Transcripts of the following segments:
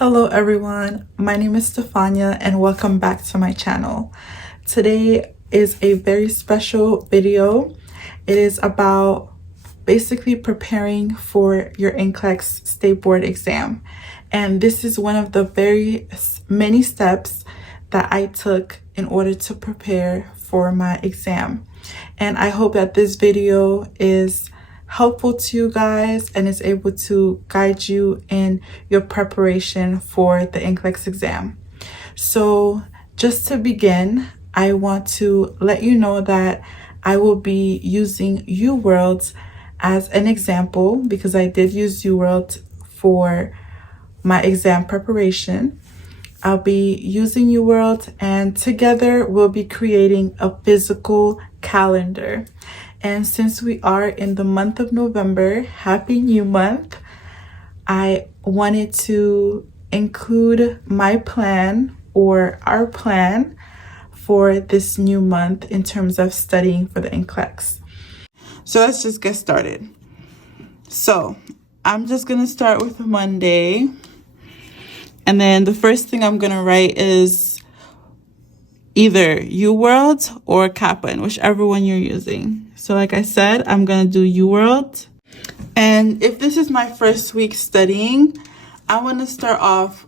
Hello everyone, my name is Stefania and welcome back to my channel. Today is a very special video. It is about basically preparing for your NCLEX State Board exam. And this is one of the very many steps that I took in order to prepare for my exam. And I hope that this video is helpful to you guys and is able to guide you in your preparation for the NCLEX exam. So just to begin, I want to let you know that I will be using UWorld as an example because I did use UWorld for my exam preparation. I'll be using UWorld and together we'll be creating a physical calendar. And since we are in the month of November, Happy New Month, I wanted to include my plan or our plan for this new month in terms of studying for the NCLEX. So let's just get started. So I'm just gonna start with Monday. And then the first thing I'm gonna write is either UWorld or Kaplan, whichever one you're using. So like I said, I'm gonna do UWorld. And if this is my first week studying, I wanna start off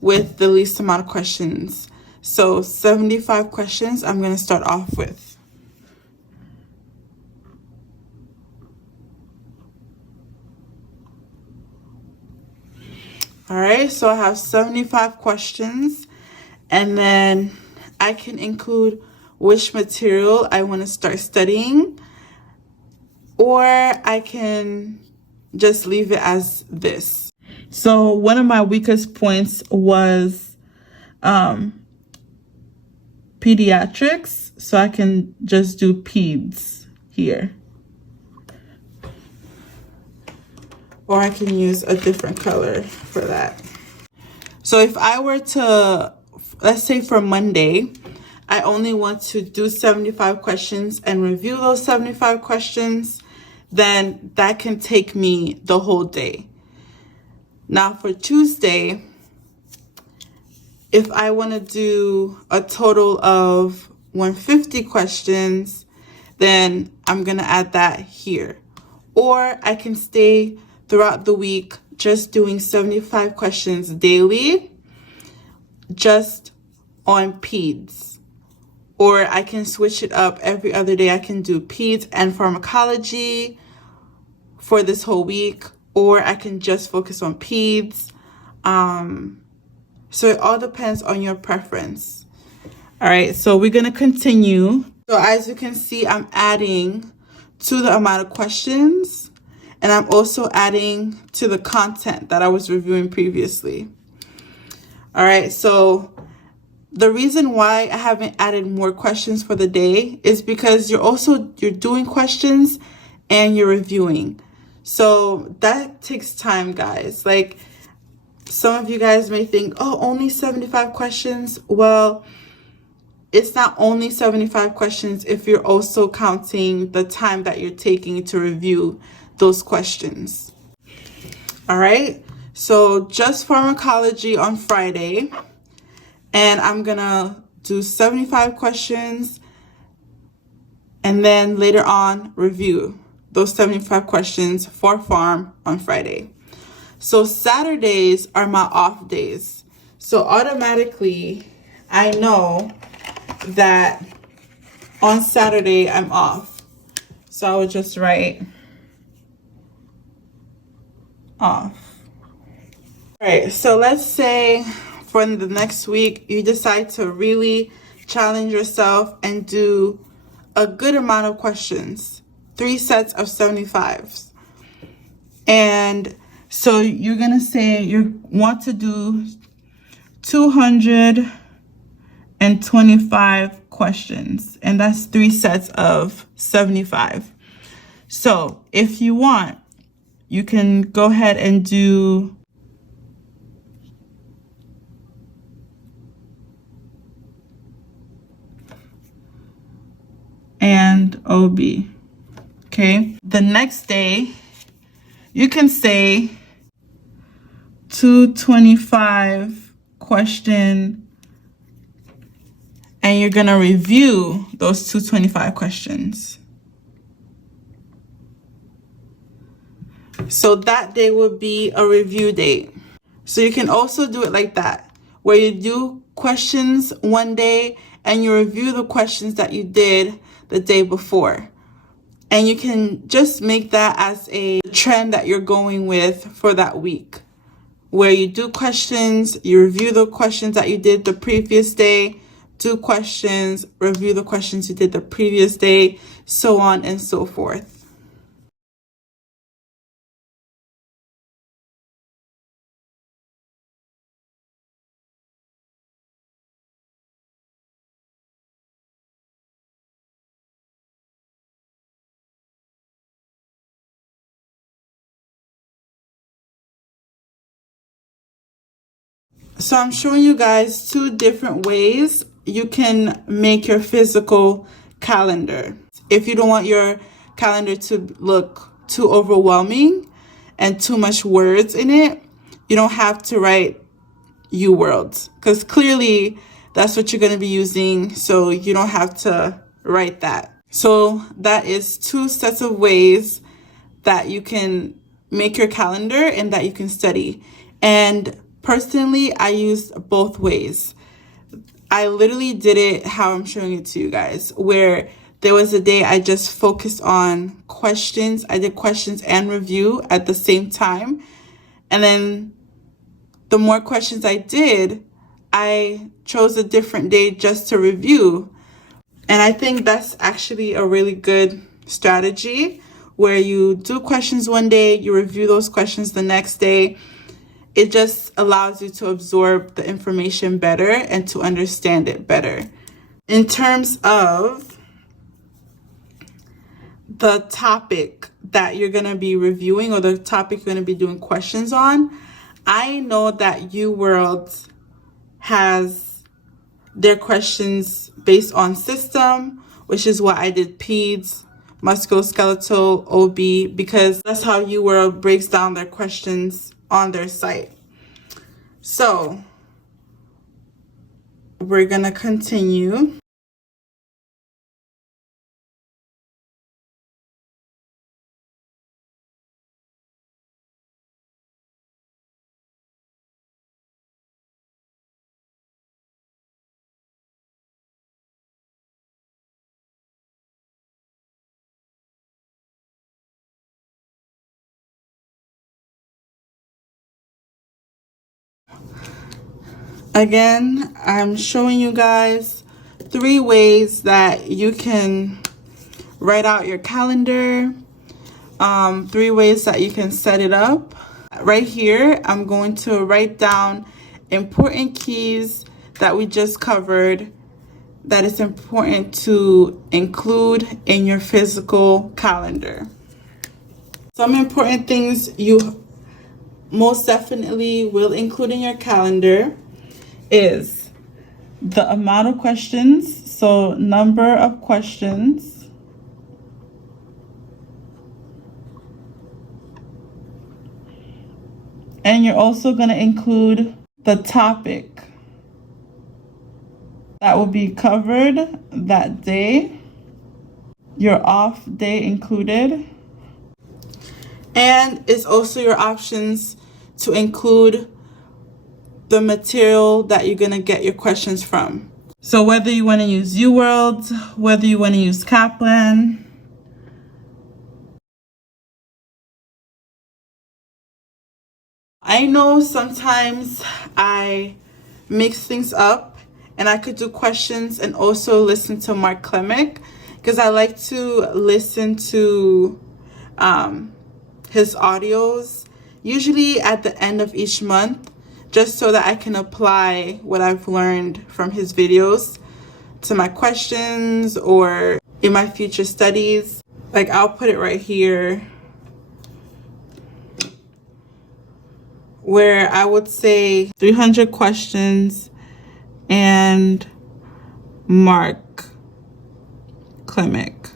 with the least amount of questions. So 75 questions I'm gonna start off with. All right, so I have 75 questions, and then I can include which material I want to start studying, or I can just leave it as this. So one of my weakest points was pediatrics, so I can just do peds here. Or I can use a different color for that. So if I were to, let's say for Monday, I only want to do 75 questions and review those 75 questions, then that can take me the whole day. Now for Tuesday, if I want to do a total of 150 questions, then I'm going to add that here. Or I can stay throughout the week just doing 75 questions daily, just on peds. Or I can switch it up every other day. I can do peds and pharmacology for this whole week, or I can just focus on peds. So it all depends on your preference. All right, so we're gonna continue. So as you can see, I'm adding to the amount of questions, and I'm also adding to the content that I was reviewing previously. All right, so the reason why I haven't added more questions for the day is because you're doing questions and you're reviewing. So that takes time, guys. Like some of you guys may think, oh, only 75 questions. Well, it's not only 75 questions if you're also counting the time that you're taking to review those questions. All right, so just pharmacology on Friday, and I'm gonna do 75 questions and then later on review those 75 questions for pharm on Friday. So Saturdays are my off days. So automatically I know that on Saturday I'm off. So I would just write off. All right, so let's say for the next week you decide to really challenge yourself and do a good amount of questions, 3 sets of 75s. And so you're gonna say you want to do 225 questions, and that's 3 sets of 75. So if you want, you can go ahead and do and OB. Okay, the next day you can say 225 question, and you're going to review those 225 questions. So that day would be a review date. So you can also do it like that, where you do questions one day and you review the questions that you did the day before. And you can just make that as a trend that you're going with for that week, where you do questions, you review the questions that you did the previous day, do questions, review the questions you did the previous day, so on and so forth. So I'm showing you guys two different ways you can make your physical calendar. If you don't want your calendar to look too overwhelming and too much words in it, you don't have to write UWorld, because clearly that's what you're going to be using, so you don't have to write that. So that is two sets of ways that you can make your calendar and that you can study. And personally, I used both ways. I literally did it how I'm showing it to you guys, where there was a day I just focused on questions. I did questions and review at the same time. And then the more questions I did, I chose a different day just to review. And I think that's actually a really good strategy, where you do questions one day, you review those questions the next day. It just allows you to absorb the information better and to understand it better. In terms of the topic that you're going to be reviewing, or the topic you're going to be doing questions on, I know that UWorld has their questions based on system, which is why I did peds, musculoskeletal, OB, because that's how UWorld breaks down their questions on their site. So we're gonna continue. Again, I'm showing you guys 3 ways that you can write out your calendar, 3 ways that you can set it up. Right here, I'm going to write down important keys that we just covered that is important to include in your physical calendar. Some important things you most definitely will include in your calendar is the amount of questions, so number of questions, and you're also going to include the topic that will be covered that day, your off day included, and it's also your options to include the material that you're going to get your questions from. So whether you want to use UWorld, whether you want to use Kaplan. I know sometimes I mix things up, and I could do questions and also listen to Mark Klemic, because I like to listen to his audios, usually at the end of each month, just so that I can apply what I've learned from his videos to my questions or in my future studies. Like, I'll put it right here, where I would say 300 questions and Mark Klemic.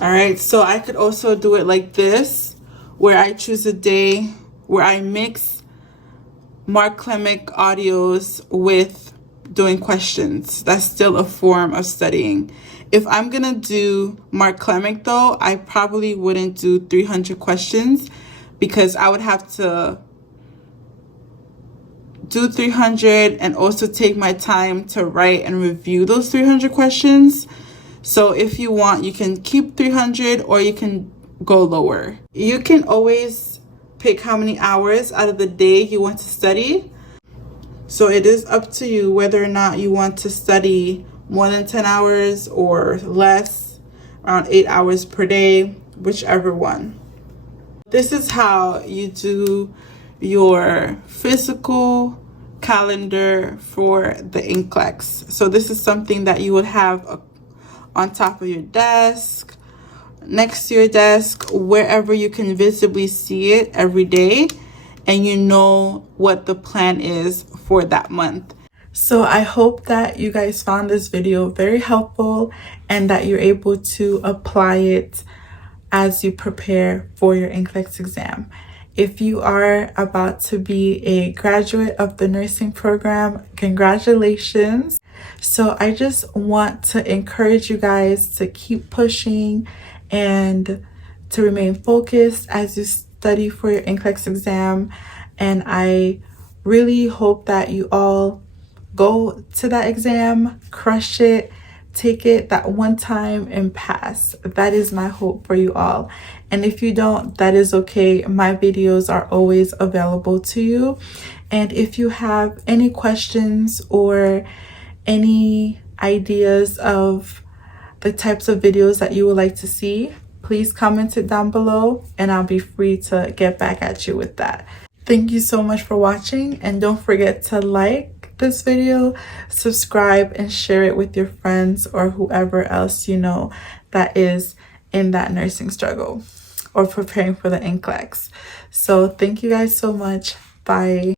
All right, so I could also do it like this, where I choose a day where I mix Mark Klemic audios with doing questions. That's still a form of studying. If I'm gonna do Mark Klemic though, I probably wouldn't do 300 questions because I would have to do 300 and also take my time to write and review those 300 questions. So if you want, you can keep 300 or you can go lower. You can always pick how many hours out of the day you want to study. So it is up to you whether or not you want to study more than 10 hours or less, around 8 hours per day, whichever one. This is how you do your physical calendar for the NCLEX. So this is something that you would have on top of your desk, next to your desk, wherever you can visibly see it every day, and you know what the plan is for that month. So I hope that you guys found this video very helpful and that you're able to apply it as you prepare for your NCLEX exam. If you are about to be a graduate of the nursing program, congratulations. So I just want to encourage you guys to keep pushing and to remain focused as you study for your NCLEX exam. And I really hope that you all go to that exam, crush it, take it that one time and pass. That is my hope for you all. And if you don't, that is okay. My videos are always available to you. And if you have any questions or any ideas of the types of videos that you would like to see, please comment it down below and I'll be free to get back at you with that. Thank you so much for watching, and don't forget to like this video, subscribe, and share it with your friends or whoever else you know that is in that nursing struggle or preparing for the NCLEX. So thank you guys so much. Bye.